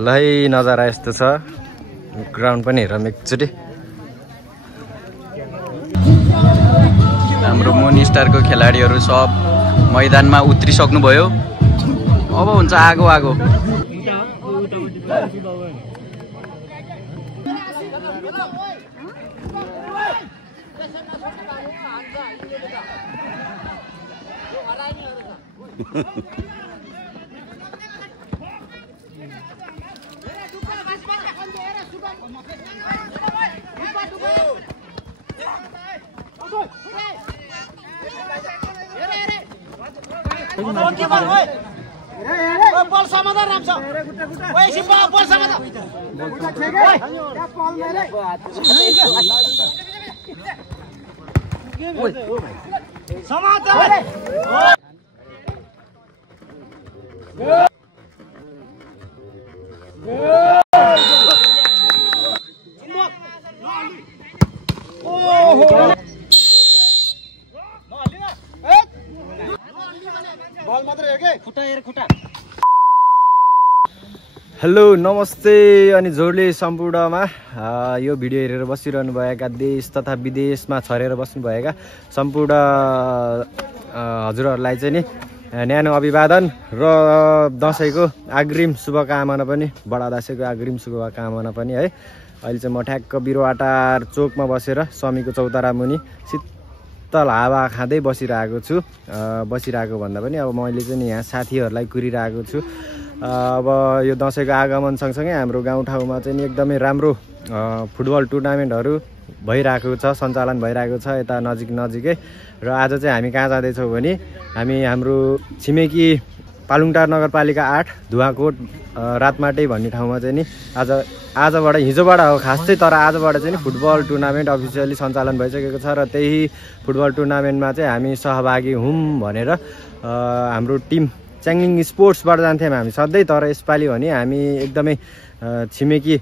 ल है नजारा यस्तो छ ग्राउन्ड पनि हेरौँ एकचोटि हाम्रो मुन स्टारको खेलाडीहरू सब मैदानमा उत्रिसक्नु भयो अब हुन्छ आगो आगो बल समाधान राम्छ ओइ सिम्बा बल समाधान समाधान हेलो नमस्ते अनि जोडले सम्पूर्णमा यो भिडियो हेरेर बसिरहनु भएका देश तथा विदेशमा छरेर बस्नुभएका सम्पूर्ण हजुरहरूलाई चाहिँ नि न्यानो अभिवादन र दसैँको अग्रिम शुभकामना पनि बडा दसैँको अग्रिम शुभकामना पनि है। अहिले चाहिँ म ठ्याक्क बिरुवाटार चोकमा बसेर समीको चौतारा मुनि शीतल हावा खाँदै बसिरहेको छु। बसिरहेको भन्दा पनि अब मैले चाहिँ यहाँ साथीहरूलाई कुरिरहेको छु। अब यो दसैँको आगमन सँगसँगै हाम्रो गाउँठाउँमा चाहिँ नि एकदमै राम्रो फुटबल टुर्नामेन्टहरू भइरहेको छ, सञ्चालन भइरहेको छ यता नजिकै। र आज चाहिँ हामी कहाँ जाँदैछौँ भने हामी हाम्रो छिमेकी पालुङटार नगरपालिका 8 धुवाकोट रातमाटे भन्ने ठाउँमा चाहिँ नि आजबाट हिजोबाट हो खास चाहिँ, तर आजबाट चाहिँ नि फुटबल टुर्नामेन्ट अफिसियली सञ्चालन भइसकेको छ। र त्यही फुटबल टुर्नामेन्टमा चाहिँ हामी सहभागी हौँ भनेर हाम्रो टिम च्याङलिङ स्पोर्ट्सबाट जान्थ्यौँ हामी सधैँ, तर यसपालि भने हामी एकदमै छिमेकी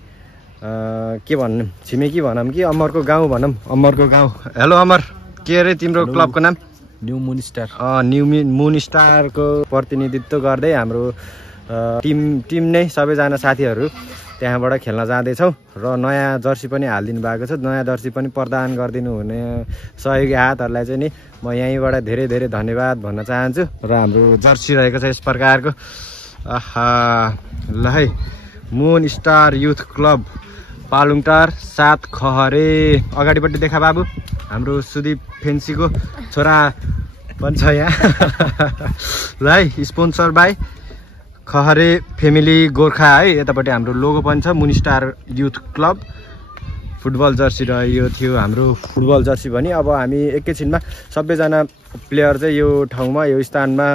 के भन्नु छिमेकी भनौँ कि अमरको गाउँ भनौँ, अमरको गाउँ। हेलो अमर, के अरे तिम्रो क्लबको नाम? न्यू मुन स्टार। न्यू मुन स्टारको प्रतिनिधित्व गर्दै हाम्रो टिम नै सबैजना साथीहरू त्यहाँबाट खेल्न जाँदैछौँ र नयाँ जर्सी पनि हालिदिनु भएको छ। नयाँ जर्सी पनि प्रदान गरिदिनु हुने सहयोगी हातहरूलाई चाहिँ नि म यहीँबाट धेरै धेरै धन्यवाद भन्न चाहन्छु। र हाम्रो जर्सी रहेको छ यस प्रकारको। ल है, मुन स्टार युथ क्लब पालुङटार 7 खहरे। अगाडिपट्टि देखा बाबु हाम्रो सुदीप फेन्सीको छोरा पनि छ यहाँ। ल है, sponsor by Khahare family Gorkha है। यतापट्टि हाम्रो लोगो पनि छ moon star youth club. Football jersey र यो थियो हाम्रो फुटबल जर्सी पनि। अब हामी एकैछिनमा सबैजना प्लेयर चाहिँ यो ठाउँमा यो स्थानमा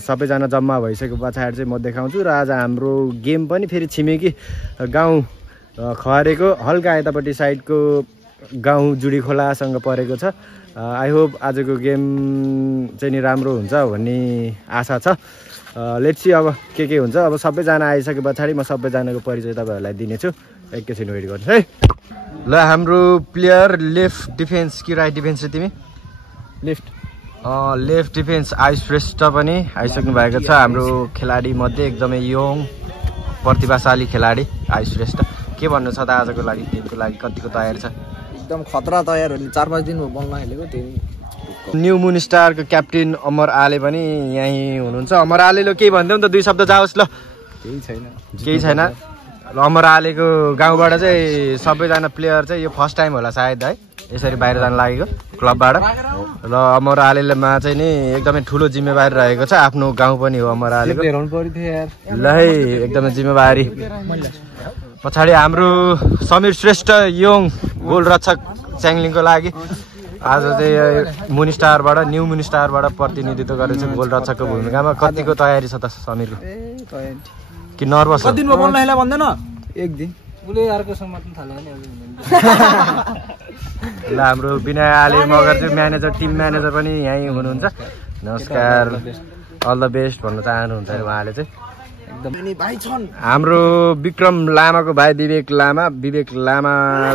सबैजना जम्मा भइसकेको पछाडि चाहिँ म देखाउँछु। र आज हाम्रो गेम पनि फेरि छिमेकी गाउँ खहरेको हल्का यतापट्टि साइडको गाउँ जुडी खोलासँग परेको छ। आई होप आजको गेम चाहिँ नि राम्रो हुन्छ भन्ने आशा छ। लेट्स सी अब के हुन्छ। अब सबैजना आइसके पछाडि म सबैजनाको परिचय तपाईँहरूलाई दिनेछु, एकैछिन वेट गर्नु है। ल हाम्रो प्लेयर लेफ्ट डिफेन्स कि राइट डिफेन्स चाहिँ तिमी? लेफ्ट डिफेन्स आयुष श्रेष्ठ पनि आइसक्नु भएको छ। हाम्रो खेलाडी मध्ये एकदमै यङ प्रतिभाशाली खेलाडी आयुष श्रेष्ठ। के भन्नु छ त आजको लागि, टिमको लागि कतिको तयारी छ? एकदम खतरा तयार हो। 4-5 दिन बल्न खेलेको त्यही। न्यू मुन स्टारको क्याप्टेन अमर आले पनि यहीँ हुनुहुन्छ। अमर आलेले केही भन्दै त 2 शब्द जाओस्। ल केही छैन। अमर आलेको गाउँबाट चाहिँ सबैजना प्लेयर चाहिँ यो फर्स्ट टाइम होला सायद है यसरी बाहिर जान लागेको क्लबबाट। र अमर आलेमा चाहिँ नि एकदमै ठुलो जिम्मेवारी रहेको छ। आफ्नो गाउँ पनि हो अमर आलेको। ल है, एकदमै जिम्मेवारी। पछाडि हाम्रो समीर श्रेष्ठ यङ गोलरक्षक च्याङलिङको लागि आज चाहिँ मुन स्टारबाट न्यू मुन स्टारबाट प्रतिनिधित्व गरेको छ गोलरक्षकको भूमिकामा। कतिको तयारी छ त समीरको? कि नर्भस? कति दिनमा बल्न खेला भन्दैन? एक दिन उले अर्को समात्न थाल्यो भने ल हाम्रो विनय आले मगर चाहिँ म्यानेजर टिम म्यानेजर पनि यहीँ हुनुहुन्छ। नमस्कार, अल द बेस्ट भन्न चाहनुहुन्छ उहाँले चाहिँ। हाम्रो विक्रम लामाको भाइ विवेक लामा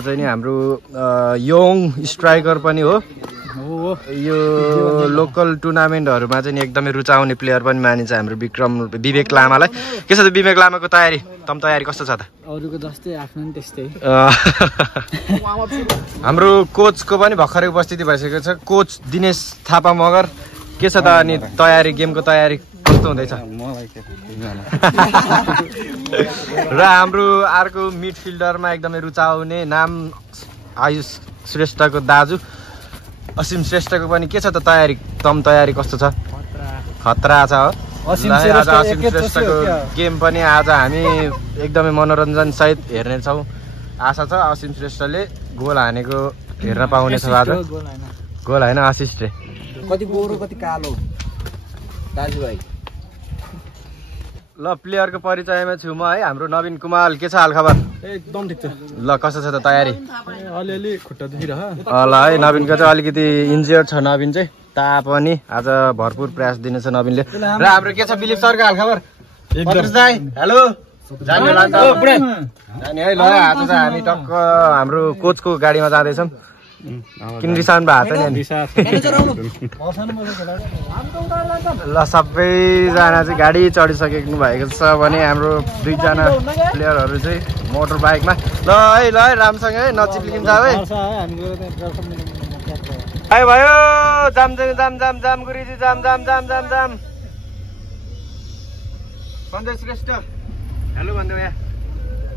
चाहिँ नि हाम्रो यङ स्ट्राइकर पनि हो। यो लोकल टुर्नामेन्टहरुमा चाहिँ एकदमै रुचाउने प्लेयर पनि मानिन्छ हाम्रो विवेक लामालाई। के छ त विवेक लामाको तयारी? तम तयारी कस्तो छ त? अरूको जस्तै आफ्नो पनि त्यस्तै। हाम्रो कोचको पनि भर्खरै उपस्थिति भइसकेको छ, कोच दिनेश थापा मगर। के छ त अनि तयारी, गेमको तयारी कस्तो हुँदैछ? र हाम्रो अर्को मिडफिल्डरमा एकदमै रुचाउने नाम आयुष श्रेष्ठको दाजु असीम श्रेष्ठको पनि के छ त तयारी? तम तयारी कस्तो छ? खतरा छ हो। असीम श्रेष्ठको गेम पनि आज हामी एकदमै मनोरञ्जन सहित हेर्नेछौँ। आशा छ असीम श्रेष्ठले गोल हानेको हेर्न पाउनेछ आज। गोल होइन, असिस्ट रे। कति गोरो कति कालो दाजुभाइ। ल प्लेयरको परिचयमा छु म है। हाम्रो नवीन कुमार, के छ हालखबर? एकदम ठिक छ। ल कस्तो छ त तयारी? अलिअलि खुट्टा दुखिरह। ल है, नवीनको चाहिँ अलिकति इन्जियर छ नवीन चाहिँ, तापनि आज भरपुर प्रयास दिनेछ नवीनले। र हाम्रो के छ दिलीप सरको हालखबर? हेलो जाने है। ल आज चाहिँ हामी टक्क हाम्रो कोचको गाडीमा जाँदैछौँ। किन रिसाउनु भएको नि? ल सबैजना चाहिँ गाडी चढिसकेको भएको छ भने हाम्रो 2 जना प्लेयरहरू चाहिँ मोटर बाइकमा। ल है रामसँग है, नचिप्लिन्छ है। है भयो जाम जाम जाम जाम गुरुजी जाम जाम जाम जाम जाम। सञ्जय श्रेष्ठ हेलो भन्दै यहाँ।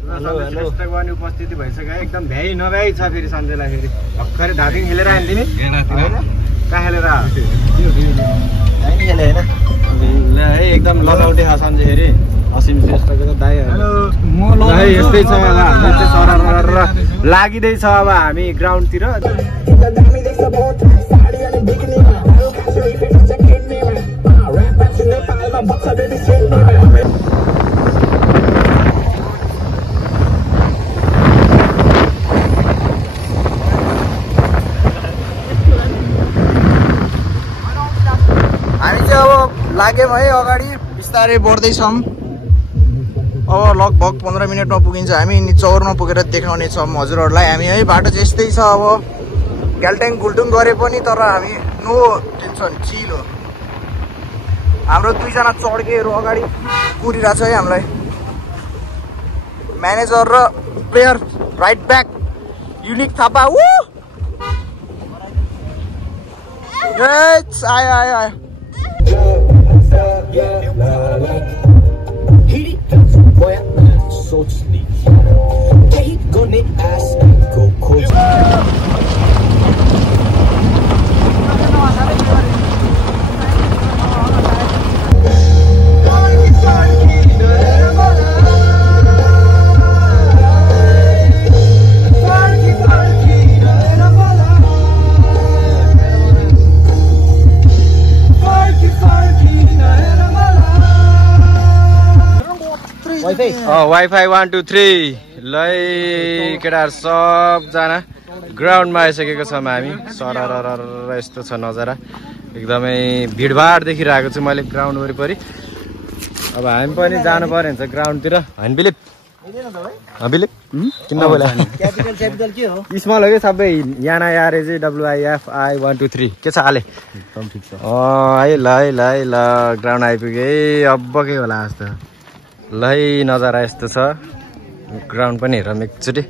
श्रेष्ठको पनि उपस्थिति भइसक्यो। एकदम भ्याइ नभ्याइ छ फेरि सञ्जयलाई। फेरि भर्खरै धापिङ खेलेर आयो नि कहाँ खेलेर होइन है, एकदम लगाउटे छ सञ्जय फेरि। असीम श्रेष्ठको त दाइ यस्तै छ। लागिँदैछ अब हामी ग्राउन्डतिर। लाग्यौँ है अगाडि, बिस्तारै बढ्दैछौँ। अब लगभग 15 मिनटमा पुगिन्छ। हामी चौरमा पुगेर देखाउने छौँ हजुरहरूलाई हामी है। बाटो चाहिँ यस्तै छ। अब ग्याल्ट्याङ गुल्टुङ गरे पनि तर हामी नो टेन्सन, चिल हो। हाम्रो 2 जना चड्केहरू अगाडि कुरिरहेको छ है हामीलाई। म्यानेजर र player right back unique Thapa. आयो आयो आयो। वाइफाई 1 2 3। ल केटाहरू सबजना ग्राउन्डमा आइसकेको छौँ हामी। सरर यस्तो छ नजारा, एकदमै भिडभाड देखिरहेको छु मैले ग्राउन्ड वरिपरि। अब हामी पनि जानु पर्यो हुन्छ ग्राउन्डतिर। होइन बिलिप किन बोला? क्यापिटल के हो? स्मल हो कि सबै याना यारे चाहिँ WIFI 1 2 3। के छ हाले? एकदम ठिक छ। है ल ग्राउन्ड आइपुगे। अब के होला जस्तो। ल नजारा यस्तो छ। ग्राउन्ड पनि हेरौँ एकचोटि।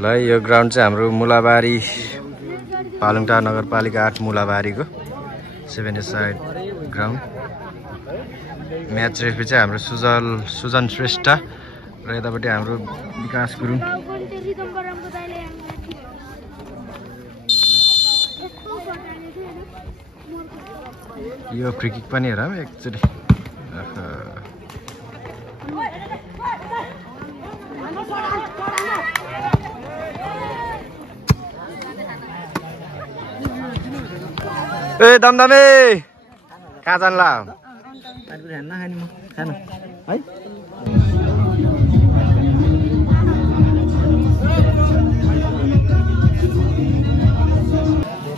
ल यो ग्राउन्ड चाहिँ हाम्रो मुलाबारी पालुङटार नगरपालिका 8 मुलाबारीको 7 साइड ग्राउन्ड। म्याच रेफरी चाहिँ हाम्रो सुजन श्रेष्ठ र यतापट्टि हाम्रो विकास गुरुङ। यो फ्री किक पनि हेरौँ एकचोटि। ए दमदमे कहाँ जान्ला?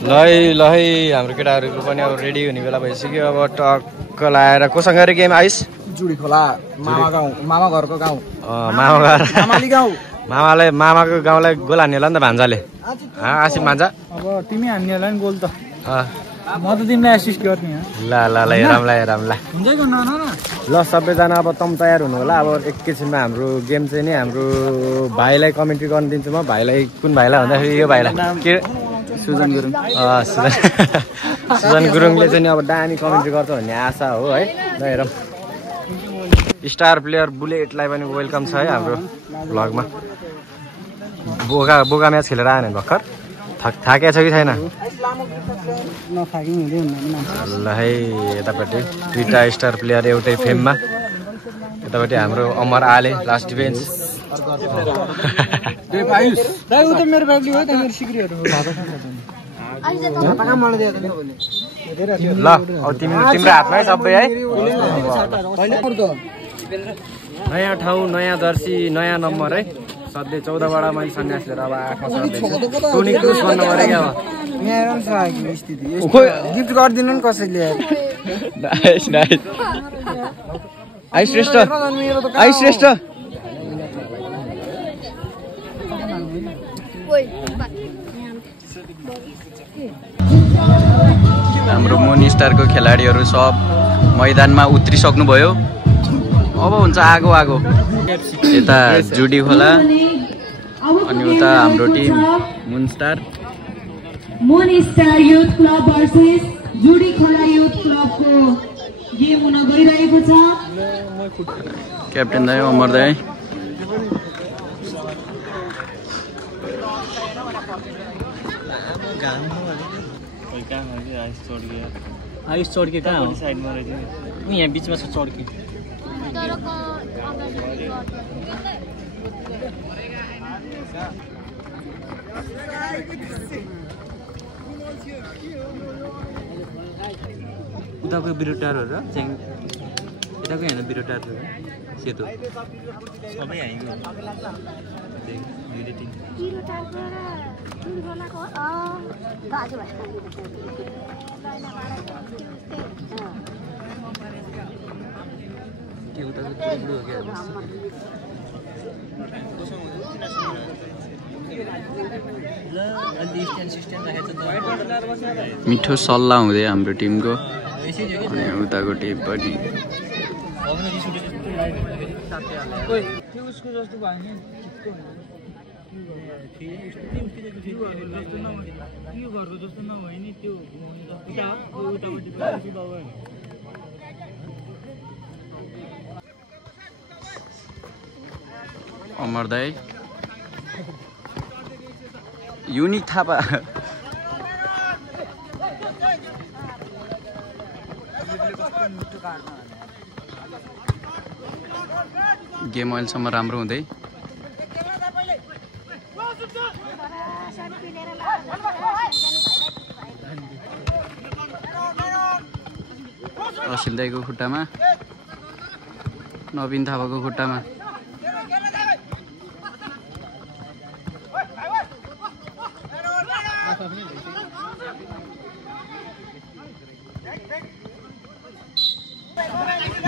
ल हाम्रो केटाहरूको पनि अब रेडी हुने बेला भइसक्यो। अब टक्क लाएर कोसँग गेम आइस? जुडी खोला मामा घरको गाउँ। मामा घर मामाली गाउँ। मामाको गाउँलाई गोल हान्ने होला नि त भान्जाले आसिफ भान्जा अब तिमी हान्ने होला नि गोल त म त तिमीलाई एसिस्ट गर्ने ल हेरौँ ल हुन्छ कि न ल सबैजना अब तम तयार हुनु होला अब एकैछिनमा हाम्रो गेम चाहिँ नि हाम्रो भाइलाई कमेन्ट्री गर्न दिन्छु म भाइलाई कुन भाइलाई भन्दाखेरि यो भाइलाई के सुजन गुरुङ सुजन गुरुङले चाहिँ नि अब दामी कमेन्ट्री गर्छ भन्ने आशा हो है ल हेरौँ स्टार प्लेयर बुलेटलाई पनि वेलकम छ है हाम्रो भ्लगमा बोका म्याच खेलेर आएन भर्खर थाकेको छ कि छैन ल है यतापट्टि दुईटा स्टार प्लेयर एउटै फेममा यतापट्टि हाम्रो अमर आले लास्ट डिफेन्स ल अब तिम्रो हातमै सबै है नयाँ ठाउँ नयाँ जर्सी नयाँ नम्बर है सधैँ 14बाट मैले सन्यास लिएर अब 8मा टोनी क्रुज भन्नु पऱ्यो क्या अब गिफ्ट गरिदिनु नि कसैले आई श्रेष्ठ हाम्रो मोनी स्टारको खेलाडीहरू सब मैदानमा उत्रिसक्नुभयो अब हुन्छ आगो यता जुडी खोला अनि उता हाम्रो टिम मुन स्टार युथ क्लब भर्सेस जुडी खोला युथ क्लबको गेम हुन गइरहेको छ क्याप्टेन दाइ अमर दाइ आइस चढ के कहाँ हो साइडमा रहेछ यहाँ बिचमा छ चढ के उताको बिरुटार हो र यताको होइन बिरुटार हो सेतो सबै आइगयो के उताको बुढो हो क्या मिठो सल्लाह हुँदै हाम्रो टिमको अनि उताको टिम पनि अमर दाइ युनिक थापा गेम अहिलेसम्म राम्रो हुँदै असिल दाइको खुट्टामा नवीन थापाको खुट्टामा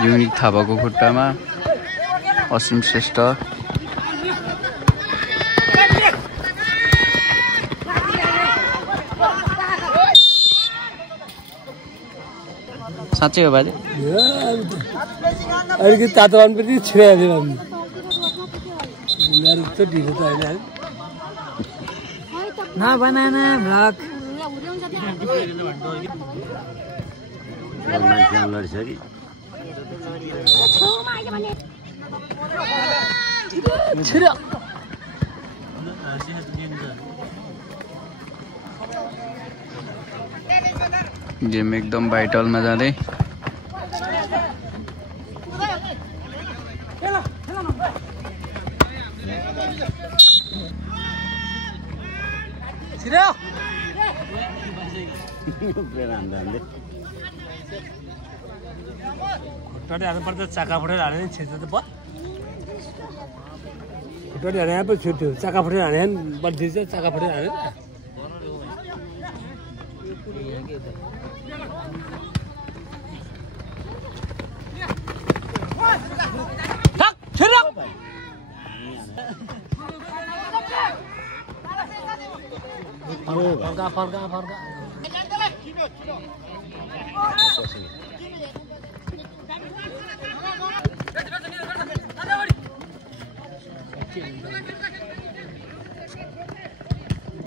युनिक थापाको खुट्टामा असीम श्रेष्ठ साँच्चै हो बाजे अलिकति तातोपन पनि छिराइहाल्यो मेरो त ढिलो त होइन नबनाना भ्लग गेम एकदम भाइटलमा जाँदै खुट्टाले हाल्नुपर्छ चाका फुटेर हाल्यो नि छेर्छ त खुट्टाले हाले पो छुट्यो चाका फुटेर हाल्यो नि बढिदिन्छ चाका फुटेर हाल्यो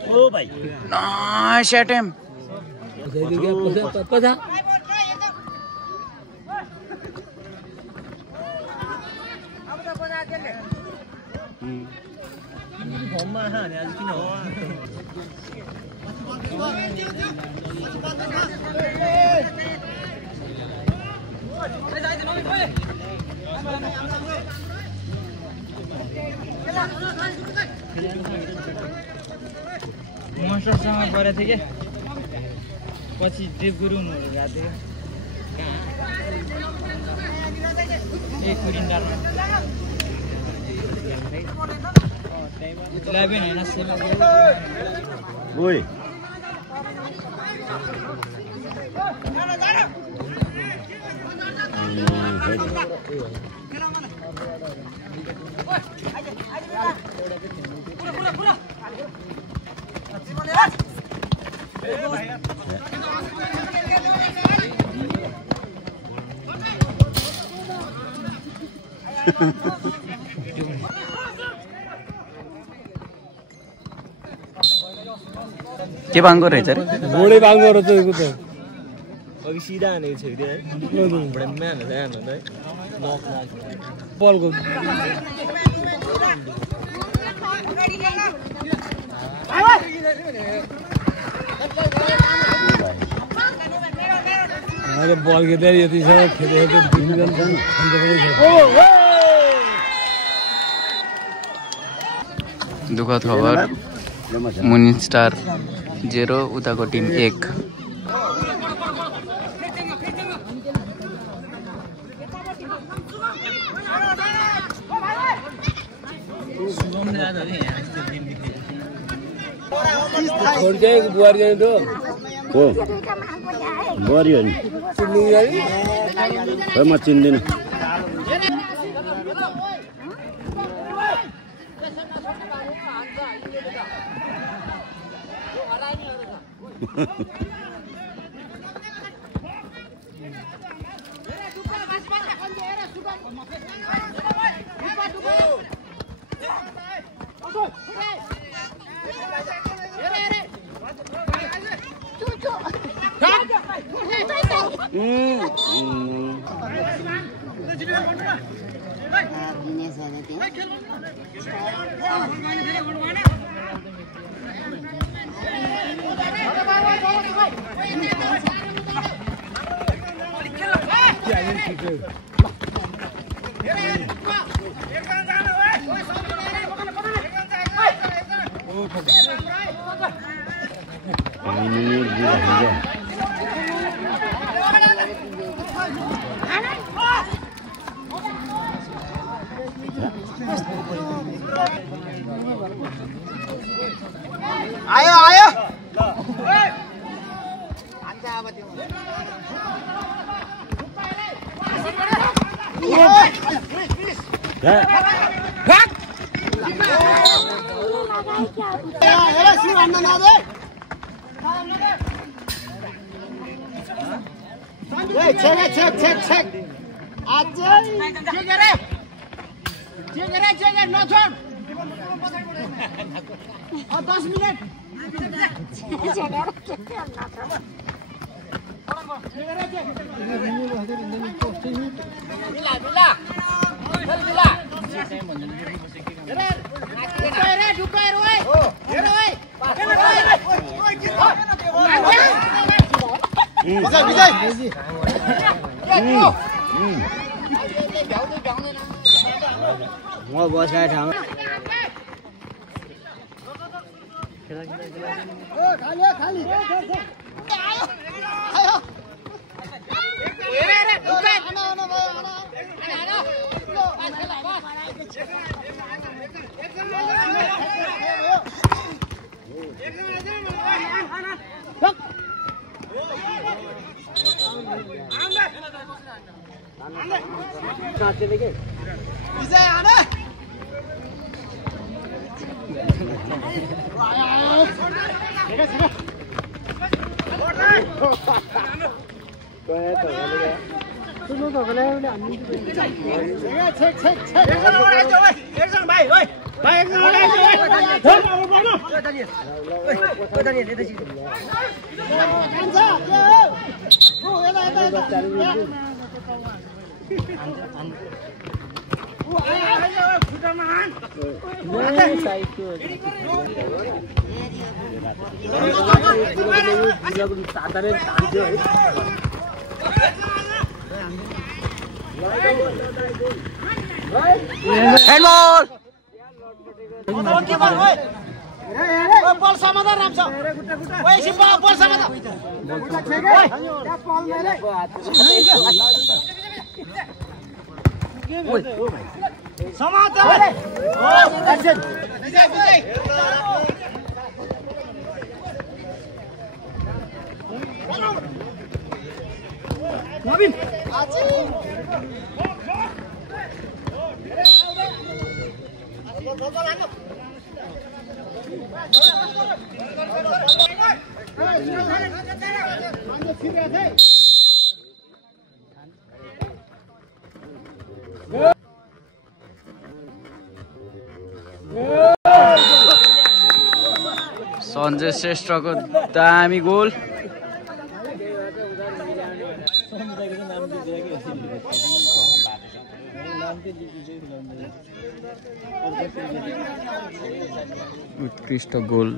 ओ भाई नाइस अटेम्प्ट मास्टरसँग गरेको थिएँ कि पछि देव गुरुङहरू गएको थियो कहाँ कुरिन डालमा इलेभेन होइन 7 ओइ के भाङ्गो रहेछ रे घोडे भाङ्गो रहेछ यो त अघि सिधा हानेको थियो त्यो भुँडामा हानेको है बलको अरे बल खेल्दै यति छ खेलेको दुःखद खबर मुनि स्टार 0 उताको टिम 1 बुहारी जाने त हो बुहारी हो नि म चिन्दिनँ आयो आयो म बसेको ठाउँ विजय आना सञ्जय श्रेष्ठको दामी गोल। उत्कृष्ट गोल।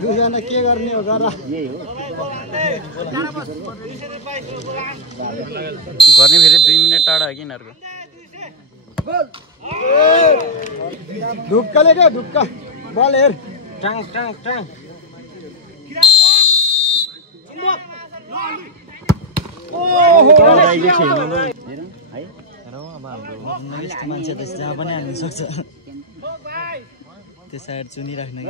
दुईजना के गर्ने हो गर गर्ने फेरि 2 मिनेट टाढा हो कि यिनीहरूको। ढुक्काले क्या ढुक्का बल हेर टाङ टाङ टाङ मान्छे त जहाँ पनि हाल्नु सक्छ त्यो साइड चुनिराख्ने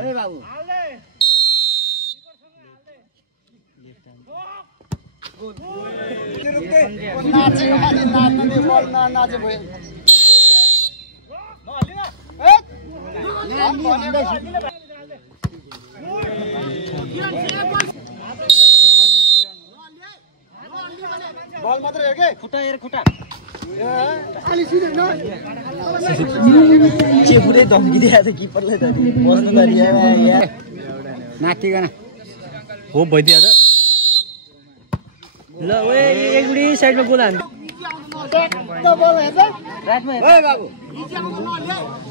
बल मात्रै हो के खुट्टा हेर खुट्टा के पुरै धम्किदिएको थियो किपरलाई त बस्नु नातिकन हो भइदिहाल्छ ल ओए एकडी साइडमा गोल हान्नु बल हेर्छ रातमा ओए बाबु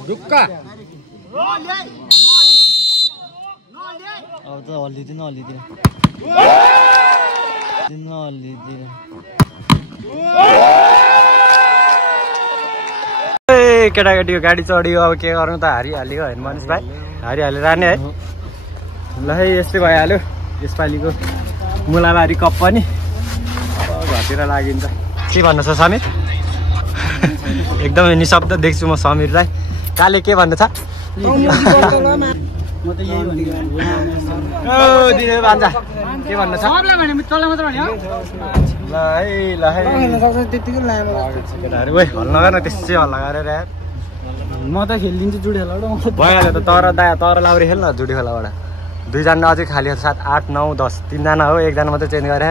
ढुक्का अब त हल्लिदिन केटाकेटीको गाडी चढ्यो। अब के गर्नु त हारिहाल्यो होइन मनिष भाइ, हारिहालेर जाने है। ल है यस्तै भइहाल्यो यसपालिको मुलाबारी कप पनि अब घरतिर लागिन्छ। के भन्नु छ समीर? एकदमै निशब्द देख्छु म समीरलाई। काले के भन्नु छ? के भन्नु छ? हल्ला गर न त्यसै हल्ला गरेर यार। म त खेलिदिन्छु जुडी खेला भइहाल्यो त। तर लाउरी खेल न जुडी खेलाबाट। 2 जना अझै खाली 7, 8, 9, 10 3 जना हो, 1 जना मात्रै चेन्ज गरे।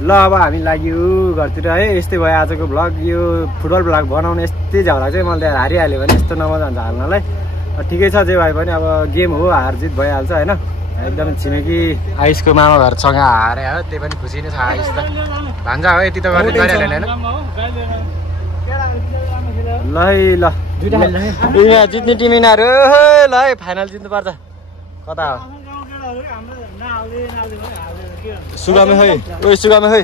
ल अब हामी लाग्यो घरतिर है। यस्तै भयो आजको भ्लग। यो फुटबल भ्लग बनाउने यस्तै झगडा चाहिँ मैले हारिहाल्यो भने यस्तो नमजा हुन्छ हाल्नलाई। ठिकै छ जे भए पनि अब गेम हो, हार जित भइहाल्छ होइन। एकदम छिमेकी आयुषको मामा घरसँग हारे हो, त्यही पनि खुसी नै छ आयुष त। भान्जा हो यति त गर्ने गरिहाल्यो होइन। ल है ल यहाँ जित्ने टिम यिनीहरू ल है, फाइनल जित्नुपर्छ। कता हो सुगामे है, ओ सुगामे है।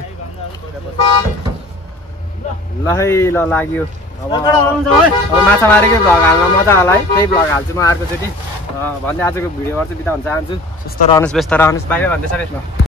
ल है ल लाग्यो। अब माछा मारेकै भ्लग हाल्न मजा होला है, त्यही भ्लग हाल्छु म अर्कोचोटि भन्दै आजको भिडियोबाट चाहिँ बिदा हुन चाहन्छु। सुस्त रहनुहोस्, व्यस्त रहनुहोस्, बाई बाई भन्दैछ